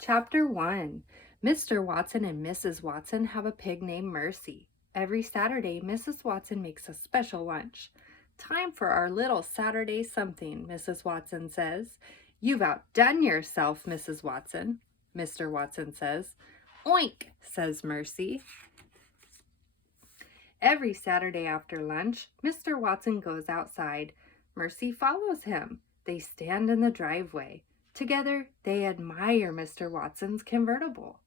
Chapter 1. Mr. Watson and Mrs. Watson have a pig named Mercy. Every Saturday, Mrs. Watson makes a special lunch. Time for our little Saturday something, Mrs. Watson says. You've outdone yourself, Mrs. Watson, Mr. Watson says. Oink, says Mercy. Every Saturday after lunch, Mr. Watson goes outside. Mercy follows him. They stand in the driveway. Together, they admire Mr. Watson's convertible.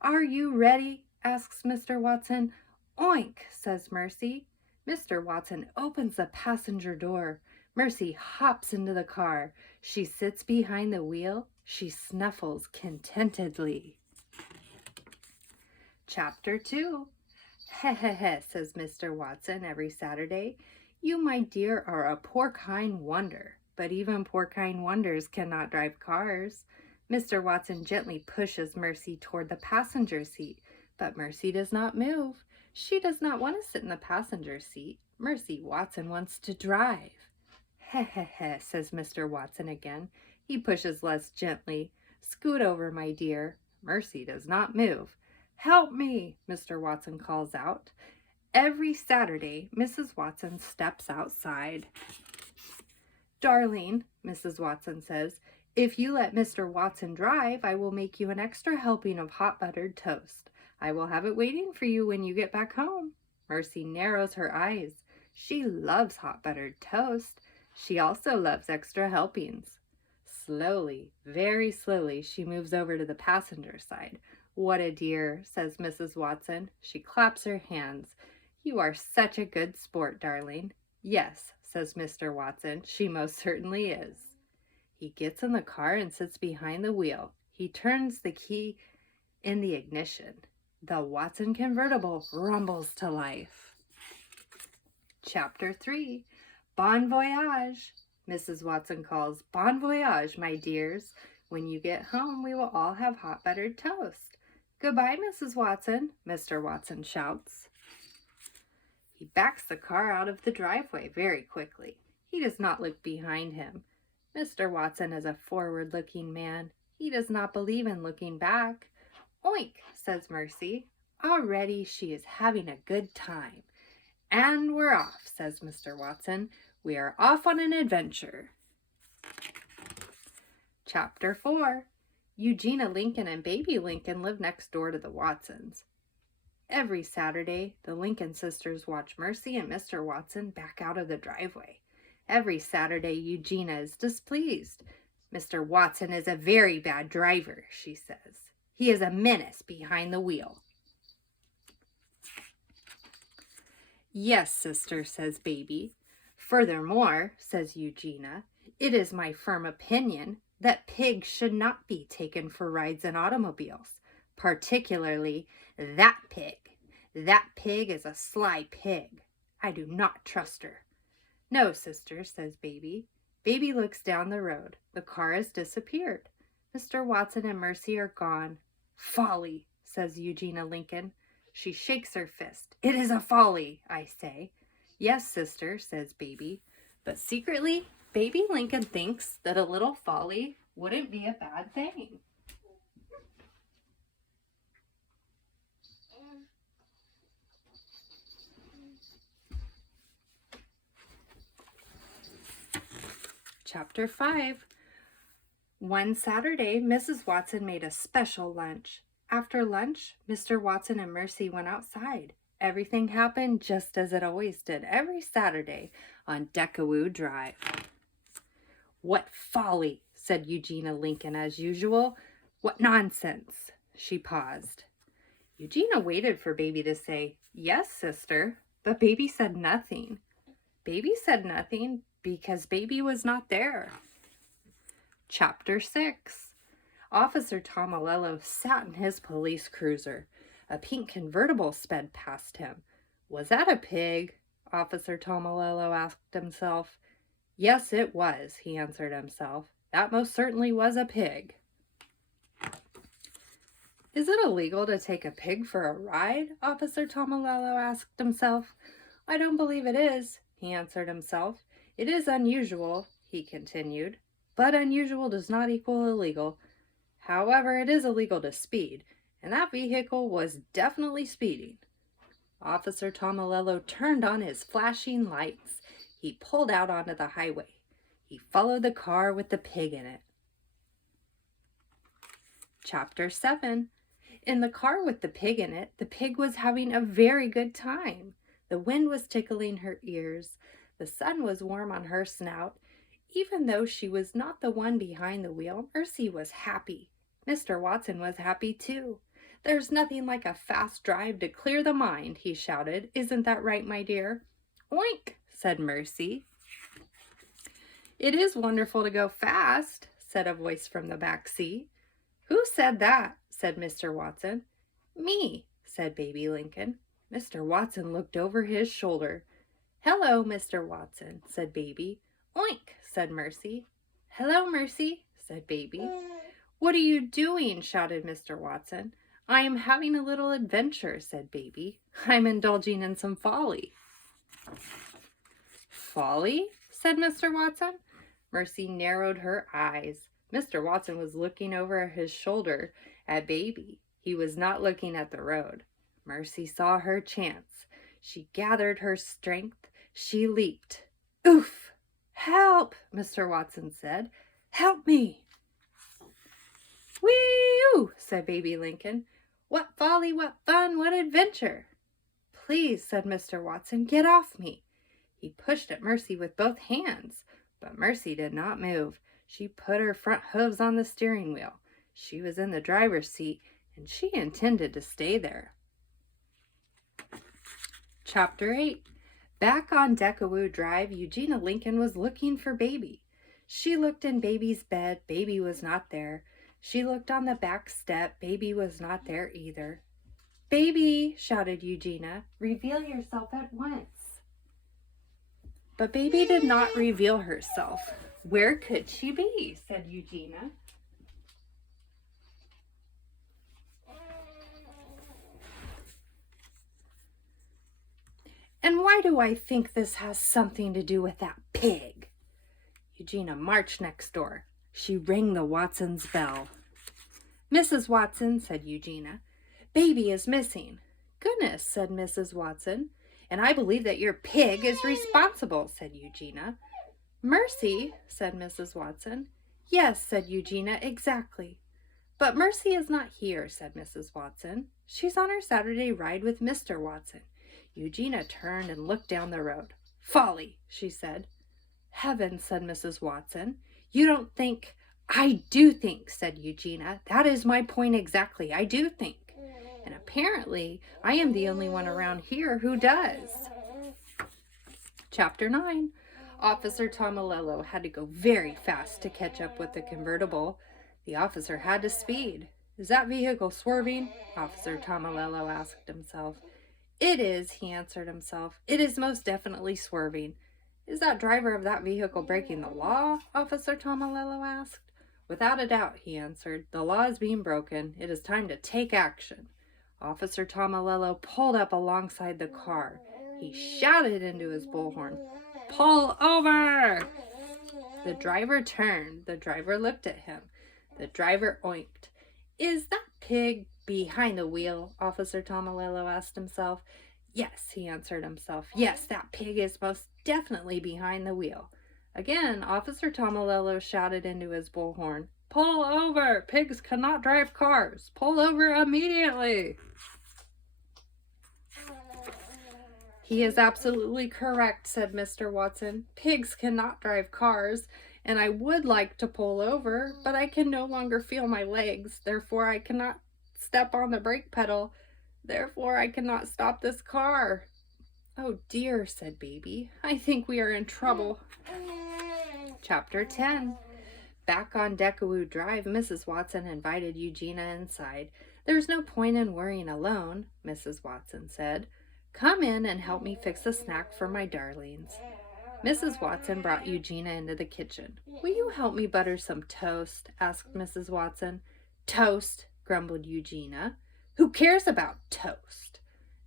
Are you ready? Asks Mr. Watson. Oink, says Mercy. Mr. Watson opens the passenger door. Mercy hops into the car. She sits behind the wheel. She snuffles contentedly. Chapter 2. Heh heh heh, says Mr. Watson every Saturday. You, my dear, are a porcine wonder. But even porcine wonders cannot drive cars. Mr. Watson gently pushes Mercy toward the passenger seat, but Mercy does not move. She does not want to sit in the passenger seat. Mercy Watson wants to drive. Heh heh heh, says Mr. Watson again. He pushes less gently. Scoot over, my dear. Mercy does not move. Help me, Mr. Watson calls out. Every Saturday, Mrs. Watson steps outside. Darling, Mrs. Watson says, if you let Mr. Watson drive, I will make you an extra helping of hot buttered toast. I will have it waiting for you when you get back home. Mercy narrows her eyes. She loves hot buttered toast. She also loves extra helpings. Slowly, very slowly, she moves over to the passenger side. What a dear, says Mrs. Watson. She claps her hands. You are such a good sport, darling. Yes, says Mr. Watson. She most certainly is. He gets in the car and sits behind the wheel. He turns the key in the ignition. The Watson convertible rumbles to life. Chapter 3. Bon voyage. Mrs. Watson calls, Bon voyage, my dears. When you get home, we will all have hot buttered toast. Goodbye, Mrs. Watson, Mr. Watson shouts. He backs the car out of the driveway very quickly. He does not look behind him. Mr. Watson is a forward-looking man. He does not believe in looking back. Oink, says Mercy. Already she is having a good time. And we're off, says Mr. Watson. We are off on an adventure. Chapter 4. Eugenia Lincoln and baby Lincoln live next door to the Watsons. Every Saturday, the Lincoln sisters watch Mercy and Mr. Watson back out of the driveway. Every Saturday, Eugenia is displeased. Mr. Watson is a very bad driver, she says. He is a menace behind the wheel. Yes, sister, says baby. Furthermore, says Eugenia, it is my firm opinion that pigs should not be taken for rides in automobiles, particularly that pig. That pig is a sly pig. I do not trust her. No, sister, says baby. Baby looks down the road. The car has disappeared. Mr. Watson and Mercy are gone. Folly, says Eugenia Lincoln. She shakes her fist. It is a folly, I say. Yes, sister, says baby. But secretly, baby Lincoln thinks that a little folly wouldn't be a bad thing. Chapter 5. One Saturday, Mrs. Watson made a special lunch. After lunch, Mr. Watson and Mercy went outside. Everything happened just as it always did every Saturday on Deckawoo Drive. What folly, said Eugenia Lincoln as usual. What nonsense. She paused. Eugenia waited for baby to say, yes, sister, but baby said nothing. Baby said nothing because baby was not there. Chapter 6. Officer Tomalello sat in his police cruiser. A pink convertible sped past him. Was that a pig? Officer Tomalello asked himself. Yes, it was, he answered himself. That most certainly was a pig. Is it illegal to take a pig for a ride? Officer Tomalello asked himself. I don't believe it is, he answered himself. It is unusual, he continued, but unusual does not equal illegal. However, it is illegal to speed, and that vehicle was definitely speeding. Officer Tomilello turned on his flashing lights. He pulled out onto the highway. He followed the car with the pig in it. Chapter 7. In the car with the pig in it, the pig was having a very good time. The wind was tickling her ears. The sun was warm on her snout. Even though she was not the one behind the wheel, Mercy was happy. Mr. Watson was happy too. "There's nothing like a fast drive to clear the mind," he shouted. "Isn't that right, my dear?" "Oink," said Mercy. "It is wonderful to go fast," said a voice from the back seat. "Who said that?" said Mr. Watson. "Me," said Baby Lincoln. Mr. Watson looked over his shoulder. "Hello, Mr. Watson," said Baby. "Oink," said Mercy. "Hello, Mercy," said Baby. "What are you doing?" shouted Mr. Watson. "I am having a little adventure," said Baby. "I'm indulging in some folly." "Folly?" said Mr. Watson. Mercy narrowed her eyes. Mr. Watson was looking over his shoulder at Baby. He was not looking at the road. Mercy saw her chance. She gathered her strength. She leaped. "Oof! Help!" Mr. Watson said. "Help me!" "Whee-oo!" said Baby Lincoln. "What folly, what fun, what adventure!" "Please," said Mr. Watson, "get off me." He pushed at Mercy with both hands, but Mercy did not move. She put her front hooves on the steering wheel. She was in the driver's seat, and she intended to stay there. Chapter 8. Back on Decawoo Drive, Eugenia Lincoln was looking for Baby. She looked in Baby's bed. Baby was not there. She looked on the back step. Baby was not there either. "Baby," shouted Eugenia, "reveal yourself at once." But Baby did not reveal herself. "Where could she be?" said Eugenia. "And why do I think this has something to do with that pig?" Eugenia marched next door. She rang the Watsons' bell. "Mrs. Watson," said Eugenia, "Baby is missing." "Goodness," said Mrs. Watson. "And I believe that your pig is responsible," said Eugenia. "Mercy," said Mrs. Watson. "Yes," said Eugenia, "exactly." "But Mercy is not here," said Mrs. Watson. "She's on her Saturday ride with Mr. Watson." Eugenia turned and looked down the road. "Folly," she said. "Heavens," said Mrs. Watson. "You don't think—" "I do think," said Eugenia. "That is my point exactly. I do think. And apparently I am the only one around here who does." Chapter 9. Officer Tomilello had to go very fast to catch up with the convertible. The officer had to speed. "Is that vehicle swerving?" Officer Tomilello asked himself. "It is," he answered himself. "It is most definitely swerving." "Is that driver of that vehicle breaking the law?" Officer Tomilello asked. "Without a doubt," he answered. "The law is being broken. It is time to take action." Officer Tomilello pulled up alongside the car. He shouted into his bullhorn, "Pull over!" The driver turned. The driver looked at him. The driver oinked. "Is that pig behind the wheel?" Officer Tomilello asked himself. "Yes," he answered himself. "Yes, that pig is most definitely behind the wheel." Again, Officer Tomilello shouted into his bullhorn, "Pull over! Pigs cannot drive cars! Pull over immediately!" "He is absolutely correct," said Mr. Watson. "Pigs cannot drive cars, and I would like to pull over, but I can no longer feel my legs. Therefore, I cannot step on the brake pedal. Therefore, I cannot stop this car." "Oh dear," said Baby. "I think we are in trouble." Chapter 10. Back on Decawoo Drive, Mrs. Watson invited Eugenia inside. "There's no point in worrying alone," Mrs. Watson said. "Come in and help me fix a snack for my darlings." Mrs. Watson brought Eugenia into the kitchen. "Will you help me butter some toast?" asked Mrs. Watson. "Toast," grumbled Eugenia. "Who cares about toast?"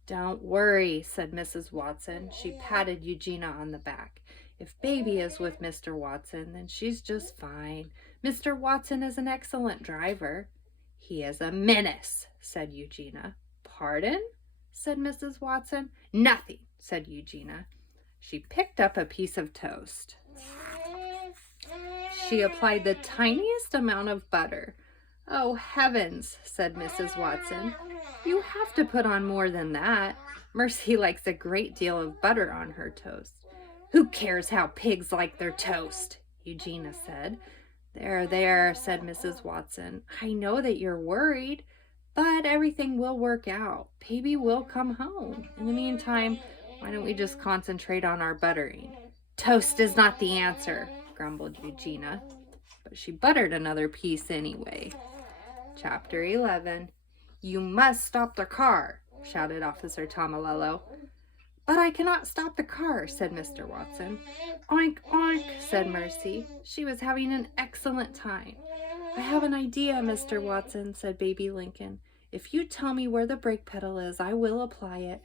"Don't worry," said Mrs. Watson. She patted Eugenia on the back. "If Baby is with Mr. Watson, then she's just fine. Mr. Watson is an excellent driver. He is a menace, said Eugenia. Pardon? Said Mrs. Watson. Nothing, said Eugenia. She picked up a piece of toast. She applied the tiniest amount of butter. Oh, heavens, said Mrs. Watson. You have to put on more than that. Mercy likes a great deal of butter on her toast. Who cares how pigs like their toast? Eugenia said. There, said Mrs. Watson. I know that you're worried, but everything will work out. Baby will come home. In the meantime, why don't we just concentrate on our buttering? Toast is not the answer, grumbled Eugenia, but she buttered another piece anyway. Chapter 11. You must stop the car, shouted Officer Tomalolo. But I cannot stop the car, said Mr. Watson. Oink, oink, said Mercy. She was having an excellent time. I have an idea, Mr. Watson, said Baby Lincoln. If you tell me where the brake pedal is, I will apply it.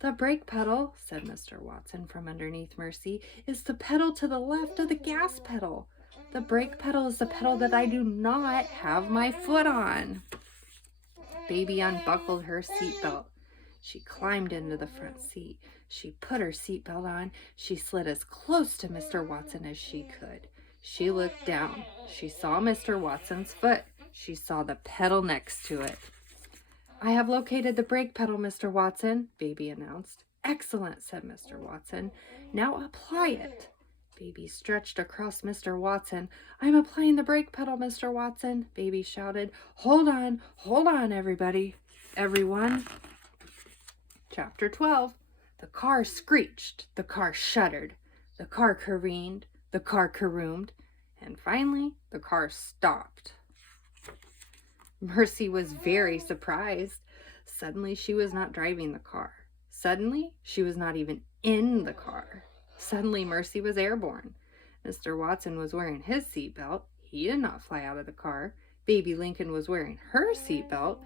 The brake pedal, said Mr. Watson from underneath Mercy, is the pedal to the left of the gas pedal. The brake pedal is the pedal that I do not have my foot on. Baby unbuckled her seatbelt. She climbed into the front seat. She put her seatbelt on. She slid as close to Mr. Watson as she could. She looked down. She saw Mr. Watson's foot. She saw the pedal next to it. I have located the brake pedal, Mr. Watson, Baby announced. Excellent, said Mr. Watson. Now apply it. Baby stretched across Mr. Watson. I'm applying the brake pedal, Mr. Watson, Baby shouted. Hold on, everyone. Chapter 12. The car screeched, the car shuddered, the car careened, the car caroomed, and finally the car stopped. Mercy was very surprised. Suddenly she was not driving the car. Suddenly she was not even in the car. Suddenly Mercy was airborne. Mr. Watson was wearing his seatbelt. He did not fly out of the car. Baby Lincoln was wearing her seatbelt.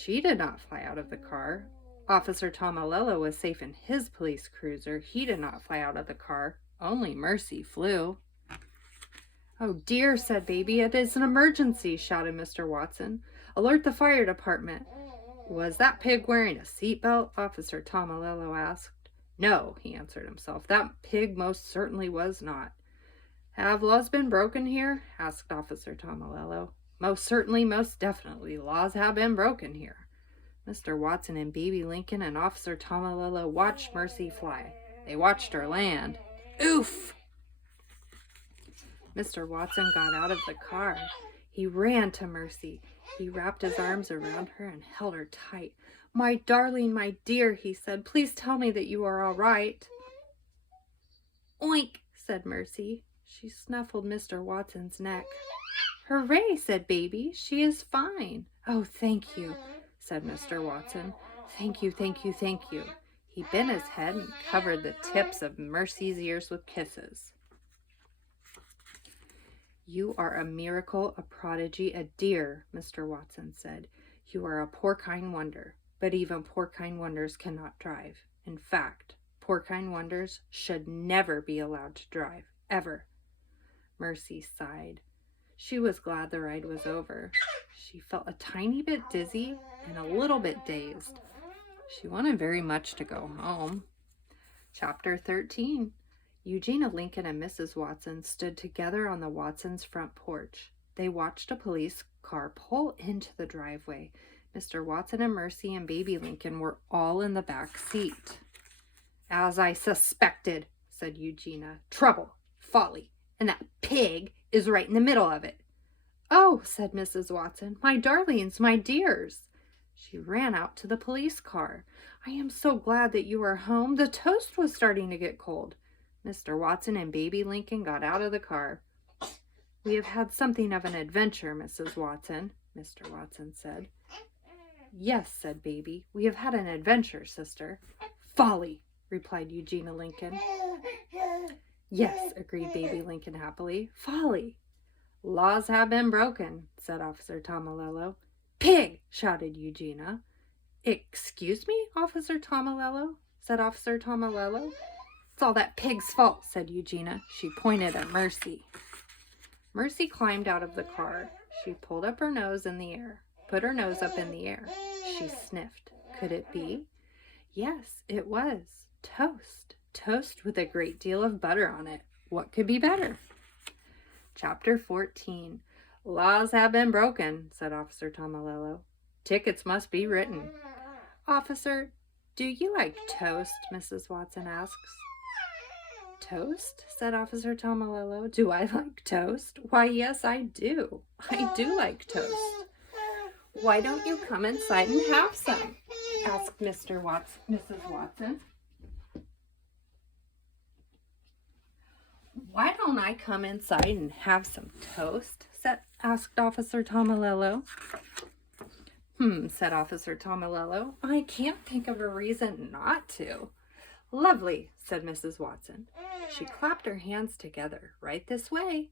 She did not fly out of the car. Officer Tomalolo was safe in his police cruiser. He did not fly out of the car. Only Mercy flew. Oh dear, said Baby. It is an emergency, shouted Mr. Watson. Alert the fire department. Was that pig wearing a seatbelt? Officer Tomalolo asked. No, he answered himself. That pig most certainly was not. Have laws been broken here? Asked Officer Tomalolo. Most certainly, most definitely, laws have been broken here. Mr. Watson and Baby Lincoln and Officer Tomalolo watched Mercy fly. They watched her land. Oof! Mr. Watson got out of the car. He ran to Mercy. He wrapped his arms around her and held her tight. My darling, my dear, he said, please tell me that you are all right. Oink, said Mercy. She snuffled Mr. Watson's neck. Hooray, said Baby. She is fine. Oh, thank you, said Mr. Watson. Thank you, thank you, thank you. He bent his head and covered the tips of Mercy's ears with kisses. You are a miracle, a prodigy, a dear, Mr. Watson said. You are a porcine wonder, but even porcine wonders cannot drive. In fact, porcine wonders should never be allowed to drive, ever. Mercy sighed. She was glad the ride was over. She felt a tiny bit dizzy and a little bit dazed. She wanted very much to go home. Chapter 13. Eugenia Lincoln and Mrs. Watson stood together on the Watsons' front porch. They watched a police car pull into the driveway. Mr. Watson and Mercy and Baby Lincoln were all in the back seat. As I suspected, said Eugenia. Trouble, folly, and that pig is right in the middle of it. Oh, said Mrs. Watson, my darlings, my dears. She ran out to the police car. I am so glad that you are home. The toast was starting to get cold. Mr. Watson and Baby Lincoln got out of the car. We have had something of an adventure, Mrs. Watson, Mr. Watson said. Yes, said Baby. We have had an adventure, sister. Folly, replied Eugenia Lincoln. Yes, agreed Baby Lincoln happily. Folly. Laws have been broken, said Officer Tomalolo. Pig, shouted Eugenia. Excuse me, Officer Tomalolo, said Officer Tomalolo. It's all that pig's fault, said Eugenia. She pointed at Mercy. Mercy climbed out of the car. She pulled up her nose in the air, put her nose up in the air. She sniffed. Could it be? Yes, it was. Toast. Toast with a great deal of butter on it. What could be better? Chapter 14. Laws have been broken, said Officer Tomalolo. Tickets must be written. Officer, do you like toast? Mrs. Watson asks. Toast? Said Officer Tomalolo. Do I like toast? Why, yes, I do. I do like toast. Why don't you come inside and have some? Asked Mrs. Watson. Why don't I come inside and have some toast? Asked Officer Tomalolo. Said Officer Tomalolo. I can't think of a reason not to. Lovely, said Mrs. Watson. She clapped her hands together. Right this way.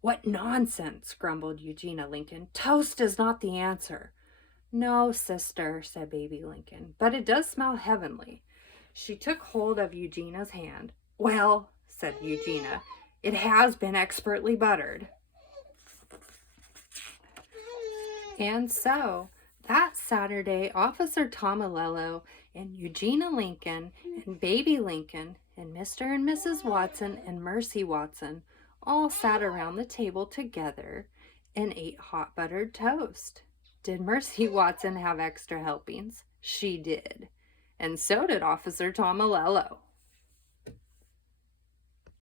What nonsense, grumbled Eugenia Lincoln. Toast is not the answer. No, sister, said baby Lincoln, but it does smell heavenly. She took hold of Eugenia's hand. Well, said Eugenia, it has been expertly buttered. And so, that Saturday, Officer Tomalolo and Eugenia Lincoln and baby Lincoln and Mr. and Mrs. Watson and Mercy Watson all sat around the table together and ate hot buttered toast. Did Mercy Watson have extra helpings? She did. And so did Officer Tomalolo.